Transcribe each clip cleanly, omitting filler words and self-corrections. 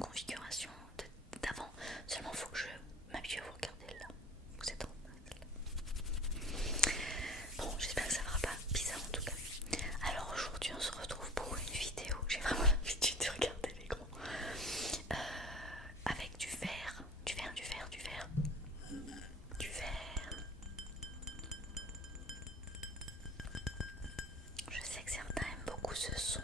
configuration d'avant. Seulement il faut que je m'habitue à vous regarder là. Vous êtes en bon, j'espère que ça fera pas bizarre en tout cas. Alors aujourd'hui on se retrouve pour une vidéo. J'ai vraiment l'habitude de regarder l'écran avec du verre, du verre, du verre, du verre, du verre. Je sais que certains aiment beaucoup ce son.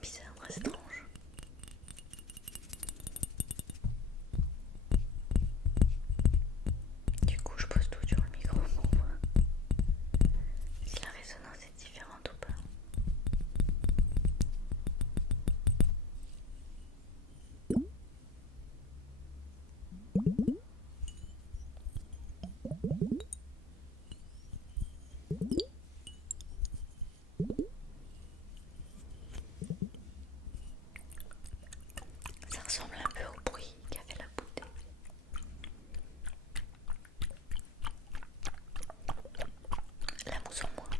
Bizarre, très étrange. Du coup, je pose tout sur le micro pour voir si la résonance est différente ou pas. Ça ressemble un peu au bruit qu'a fait la bouteille. La mousse en moins.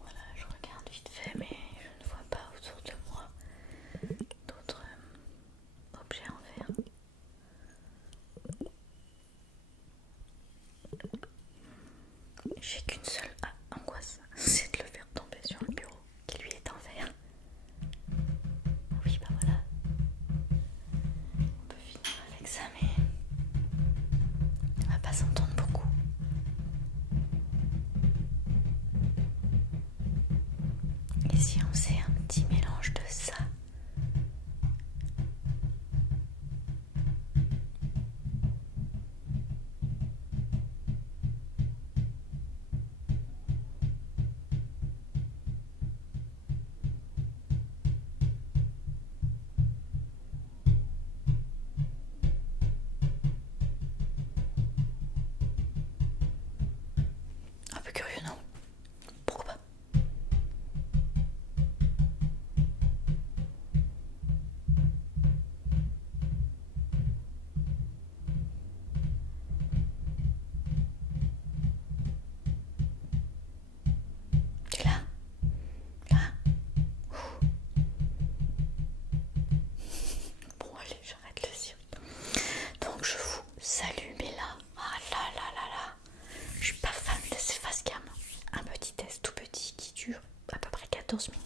Voilà, je regarde vite fait, mais je ne vois pas autour de moi d'autres objets en verre. J'ai qu'une seule angoisse, c'est de le faire tomber sur le bureau qui lui est en verre. Oui, bah voilà. On peut finir avec ça, mais on va pas s'entendre beaucoup. Et si on faisait un petit mélange de ça un peu curieux, non? Pourquoi pas? Tu es là? Là? Ouh. Bon, allez, j'arrête le cirque. Donc je vous salue, mais là, ah là là là là, je suis pas fan de ces face cam. Un petit test tout petit qui dure à peu près 14 minutes.